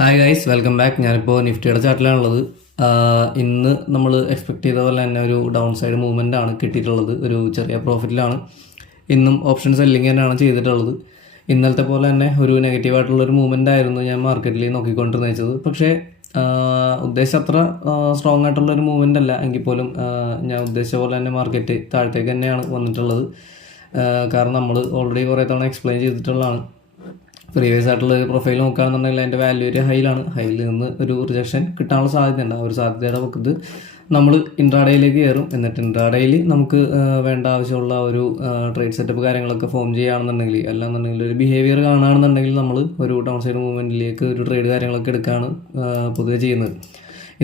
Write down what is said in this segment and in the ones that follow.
Hi guys, welcome back. ഞാനിപ്പോൾ നിഫ്റ്റിയുടെ ചാർട്ടിലാണുള്ളത്. ഇന്ന് നമ്മൾ എക്സ്പെക്ട് ചെയ്ത പോലെ തന്നെ ഒരു ഡൗൺ സൈഡ് മൂവ്മെൻ്റ് ആണ് കിട്ടിയിട്ടുള്ളത്. ഒരു ചെറിയ പ്രോഫിറ്റിലാണ് ഇന്നും ഓപ്ഷൻ സെല്ലിങ് തന്നെയാണ് ചെയ്തിട്ടുള്ളത്. ഇന്നലത്തെ പോലെ തന്നെ ഒരു നെഗറ്റീവായിട്ടുള്ളൊരു മൂവ്മെൻ്റ് ആയിരുന്നു ഞാൻ മാർക്കറ്റിൽ നോക്കിക്കൊണ്ടിരുന്നത്. പക്ഷേ ഉദ്ദേശിച്ച അത്ര സ്ട്രോങ് ആയിട്ടുള്ളൊരു മൂവ്മെൻ്റ് അല്ല എങ്കിൽ പോലും ഞാൻ ഉദ്ദേശിച്ച പോലെ തന്നെ മാർക്കറ്റ് താഴത്തേക്ക് തന്നെയാണ് വന്നിട്ടുള്ളത്. കാരണം നമ്മൾ ഓൾറെഡി കുറേ തവണ എക്സ്പ്ലെയിൻ ചെയ്തിട്ടുള്ളതാണ്. പ്രീവിയസ് ആയിട്ടുള്ള ഒരു പ്രൊഫൈൽ നോക്കുകയാണെന്നുണ്ടെങ്കിൽ അതിൻ്റെ വാല്യൂ ഒരു ഹൈയിൽ നിന്ന് ഒരു റിജക്ഷൻ കിട്ടാനുള്ള സാധ്യതയുണ്ട്. ആ ഒരു സാധ്യതയുടെ പക്കത്ത് നമ്മൾ ഇൻട്രാഡേയിലേക്ക് കയറും. എന്നിട്ട് ഇൻട്രാഡേയിൽ നമുക്ക് വേണ്ട ആവശ്യമുള്ള ഒരു ട്രേഡ് സെറ്റപ്പ് കാര്യങ്ങളൊക്കെ ഫോം ചെയ്യുകയാണെന്നുണ്ടെങ്കിൽ, അല്ലാന്നുണ്ടെങ്കിൽ ഒരു ബിഹേവിയർ കാണുകയാണെന്നുണ്ടെങ്കിൽ നമ്മൾ ഒരു ഡൗൺ സൈഡ് മൂവ്മെൻറ്റിലേക്ക് ഒരു ട്രേഡ് കാര്യങ്ങളൊക്കെ എടുക്കുകയാണ് പൊതുവെ ചെയ്യുന്നത്.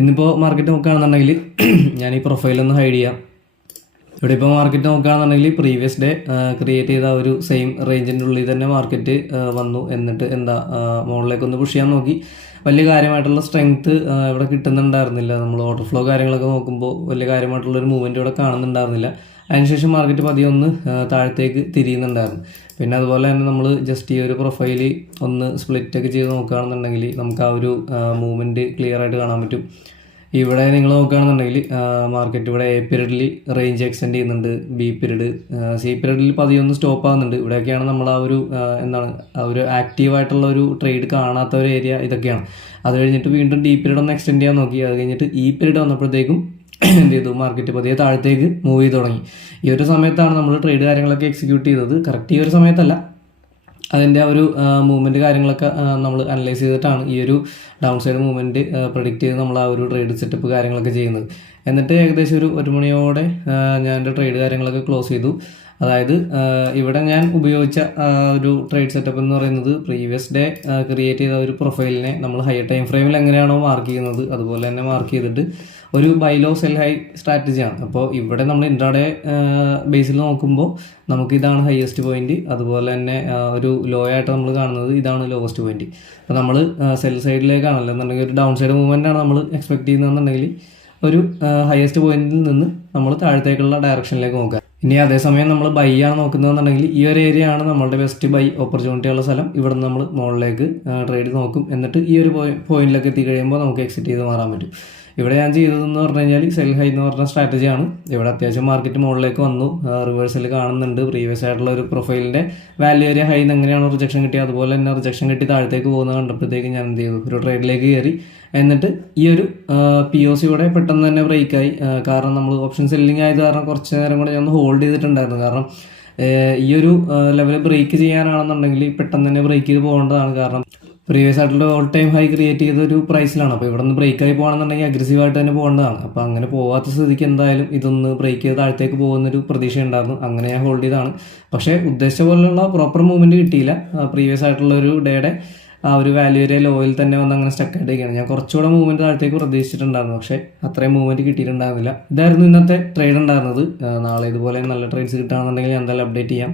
ഇന്നിപ്പോൾ മാർക്കറ്റ് നോക്കുകയാണെന്നുണ്ടെങ്കിൽ ഞാൻ ഈ പ്രൊഫൈലൊന്ന് ഹൈഡ് ചെയ്യാം. ഇവിടെ ഇപ്പോൾ മാർക്കറ്റ് നോക്കുകയാണെന്നുണ്ടെങ്കിൽ പ്രീവിയസ് ഡേ ക്രിയേറ്റ് ചെയ്ത ഒരു സെയിം റേഞ്ചിൻ്റെ ഉള്ളിൽ തന്നെ മാർക്കറ്റ് വന്നു. എന്നിട്ട് മുകളിലേക്കൊന്ന് പുഷ് ചെയ്യാൻ നോക്കി. വലിയ കാര്യമായിട്ടുള്ള സ്ട്രെങ്ത്ത് ഇവിടെ കിട്ടുന്നുണ്ടായിരുന്നില്ല. നമ്മൾ ഓർഡർ ഫ്ലോ കാര്യങ്ങളൊക്കെ നോക്കുമ്പോൾ വലിയ കാര്യമായിട്ടുള്ളൊരു മൂവ്മെൻറ്റ് ഇവിടെ കാണുന്നുണ്ടായിരുന്നില്ല. അതിനുശേഷം മാർക്കറ്റ് പതിയെ ഒന്ന് താഴത്തേക്ക് തിരിയുന്നുണ്ടായിരുന്നു. പിന്നെ അതുപോലെ തന്നെ നമ്മൾ ജസ്റ്റ് ഈ ഒരു പ്രൊഫൈൽ ഒന്ന് സ്പ്ലിറ്റൊക്കെ ചെയ്ത് നോക്കുകയാണെന്നുണ്ടെങ്കിൽ നമുക്ക് ആ ഒരു മൂവ്മെൻറ്റ് ക്ലിയർ ആയിട്ട് കാണാൻ പറ്റും. ഇവിടെ നിങ്ങൾ നോക്കുകയാണെന്നുണ്ടെങ്കിൽ മാർക്കറ്റ് ഇവിടെ എ പീരീഡിൽ റേഞ്ച് എക്സ്റ്റെൻഡ് ചെയ്യുന്നുണ്ട്. ബി പീരീഡ്, സി പീരീഡിൽ പതിയൊന്ന് സ്റ്റോപ്പ് ആകുന്നുണ്ട്. ഇവിടെയൊക്കെയാണ് നമ്മൾ ആ ഒരു ആക്റ്റീവായിട്ടുള്ള ഒരു ട്രേഡ് കാണാത്ത ഒരു ഏരിയ ഇതൊക്കെയാണ്. അത് കഴിഞ്ഞിട്ട് വീണ്ടും ഡി പീരീഡ് ഒന്ന് എക്സ്റ്റെൻഡ് ചെയ്യാൻ നോക്കി. അത് കഴിഞ്ഞിട്ട് ഈ പീരീഡ് വന്നപ്പോഴത്തേക്കും എന്ത് ചെയ്തു, മാർക്കറ്റ് പതിയെ താഴത്തേക്ക് മൂവ് ചെയ്ത് തുടങ്ങി. ഈ ഒരു സമയത്താണ് നമ്മൾ ട്രേഡ് കാര്യങ്ങളൊക്കെ എക്സിക്യൂട്ട് ചെയ്തത്. കറക്റ്റ് ഈ ഒരു സമയത്തല്ല, അതിൻ്റെ ആ ഒരു മൂവ്മെൻറ്റ് കാര്യങ്ങളൊക്കെ നമ്മൾ അനലൈസ് ചെയ്തിട്ടാണ് ഈ ഒരു ഡൗൺ സൈഡ് മൂവ്മെൻറ്റ് പ്രഡിക്റ്റ് ചെയ്ത് നമ്മൾ ആ ഒരു ട്രേഡ് സെറ്റപ്പ് കാര്യങ്ങളൊക്കെ ചെയ്യുന്നത്. എന്നിട്ട് ഏകദേശം ഒരു മണിയോടെ ഞാൻ എൻ്റെ ട്രേഡ് കാര്യങ്ങളൊക്കെ ക്ലോസ് ചെയ്തു. അതായത് ഇവിടെ ഞാൻ ഉപയോഗിച്ച ഒരു ട്രേഡ് സെറ്റപ്പ് എന്ന് പറയുന്നത് പ്രീവിയസ് ഡേ ക്രിയേറ്റ് ചെയ്ത ഒരു പ്രൊഫൈലിനെ നമ്മൾ ഹയർ ടൈം ഫ്രെയിമിൽ എങ്ങനെയാണോ മാർക്ക് ചെയ്യുന്നത് അതുപോലെ തന്നെ മാർക്ക് ചെയ്തിട്ട് ഒരു ബൈ ലോ സെൽ ഹൈ സ്ട്രാറ്റജിയാണ്. അപ്പോൾ ഇവിടെ നമ്മൾ ഇൻട്രാഡേ ബേസിൽ നോക്കുമ്പോൾ നമുക്ക് ഇതാണ് ഹയസ്റ്റ് പോയിന്റ്, അതുപോലെ തന്നെ ഒരു ലോ ആയിട്ട് നമ്മൾ കാണുന്നത് ഇതാണ് ലോവസ്റ്റ് പോയിന്റ്. അപ്പോൾ നമ്മൾ സെൽ സൈഡിലേക്കാണ്, അല്ലെന്നുണ്ടെങ്കിൽ ഒരു ഡൗൺ സൈഡ് മൂവ്മെൻ്റ് ആണ് നമ്മൾ എക്സ്പെക്ട് ചെയ്യുന്നതെന്നുണ്ടെങ്കിൽ ഒരു ഹയസ്റ്റ് പോയിന്റിൽ നിന്ന് നമ്മൾ താഴത്തേക്കുള്ള ഡയറക്ഷനിലേക്ക് നോക്കുക. ഇനി അതേസമയം നമ്മൾ ബൈ ആണ് നോക്കുന്നതെന്നുണ്ടെങ്കിൽ ഈ ഒരു ഏരിയ ആണ് നമ്മളുടെ ബെസ്റ്റ് ബൈ ഓപ്പർച്യൂണിറ്റി ഉള്ള സ്ഥലം. ഇവിടെ നിന്ന് നമ്മൾ മുകളിലേക്ക് ട്രേഡ് നോക്കും. എന്നിട്ട് ഈ ഒരു പോയിന്റിലേക്ക് എത്തി കഴിയുമ്പോൾ നമുക്ക് എക്സിറ്റ് ചെയ്ത് മാറാൻ പറ്റും. ഇവിടെ ഞാൻ ചെയ്തതെന്ന് പറഞ്ഞു കഴിഞ്ഞാൽ സെൽ ഹൈ എന്ന് പറഞ്ഞ സ്ട്രാറ്റജിയാണ്. ഇവിടെ അത്യാവശ്യം മാർക്കറ്റ് മുകളിലേക്ക് വന്നു, റിവേഴ്സൽ കാണുന്നുണ്ട്. പ്രീവിയസ് ആയിട്ടുള്ള ഒരു പ്രൊഫൈലിൻ്റെ വാല്യൂ ഏരിയ ഹൈ എങ്ങനെയാണോ റിജക്ഷൻ കിട്ടിയത് അതുപോലെ തന്നെ റിജക്ഷൻ കിട്ടി താഴത്തേക്ക് പോകുന്നത് കണ്ടപ്പോഴത്തേക്ക് ഞാൻ എന്ത് ചെയ്തു, ഒരു ട്രേഡിലേക്ക് കയറി. എന്നിട്ട് ഈ ഒരു പി ഒ സി ഇവിടെ പെട്ടെന്ന് തന്നെ ബ്രേക്കായി. കാരണം നമ്മൾ ഓപ്ഷൻ സെല്ലിംഗ് ആയത് കാരണം കുറച്ച് നേരം കൂടെ ഞാൻ ഒന്ന് ഹോൾഡ് ചെയ്തിട്ടുണ്ടായിരുന്നു. കാരണം ഈ ഒരു ലെവൽ ബ്രേക്ക് ചെയ്യാനാണെന്നുണ്ടെങ്കിൽ പെട്ടെന്ന് തന്നെ ബ്രേക്ക് ചെയ്ത് പോകേണ്ടതാണ്. കാരണം പ്രീവിയസ് ആയിട്ടുള്ള ഓൾ ടൈം ഹൈ ക്രിയേറ്റ് ചെയ്ത ഒരു പ്രൈസിലാണ്. അപ്പോൾ ഇവിടെ നിന്ന് ബ്രേക്ക് ആയി പോകുകയാണെന്നുണ്ടെങ്കിൽ അഗ്രസീവായിട്ട് തന്നെ പോകേണ്ടതാണ്. അപ്പോൾ അങ്ങനെ പോകാത്ത സ്ഥിതിക്ക് എന്തായാലും ഇതൊന്ന് ബ്രേക്ക് ചെയ്ത് താഴത്തേക്ക് പോകുന്നൊരു പ്രതീക്ഷ ഉണ്ടായിരുന്നു. അങ്ങനെ ഞാൻ ഹോൾഡ് ചെയ്താണ്. പക്ഷേ ഉദ്ദേശിച്ച പോലെയുള്ള പ്രോപ്പർ മൂവ്മെൻറ്റ് കിട്ടിയില്ല. പ്രീവിയസ് ആയിട്ടുള്ള ഒരു ഡേയുടെ ആ ഒരു വാല്യൂ ഏരിയ ലോയിൽ തന്നെ വന്ന് അങ്ങനെ സ്റ്റക്കായിട്ടൊക്കെയാണ്. ഞാൻ കുറച്ചുകൂടെ മൂവ്മെൻറ്റ് താഴത്തേക്ക് പ്രതീക്ഷിച്ചിട്ടുണ്ടായിരുന്നു, പക്ഷേ അത്രയും മൂവ്മെൻറ്റ് കിട്ടിയിട്ടുണ്ടായിരുന്നില്ല. ഇതായിരുന്നു ഇന്നത്തെ ട്രേഡ് ഉണ്ടായിരുന്നത്. നാളെ ഇതുപോലെ നല്ല ട്രേഡ്സ് കിട്ടുകയാണെന്നുണ്ടെങ്കിൽ ഞാൻ എന്തായാലും അപ്ഡേറ്റ് ചെയ്യാം.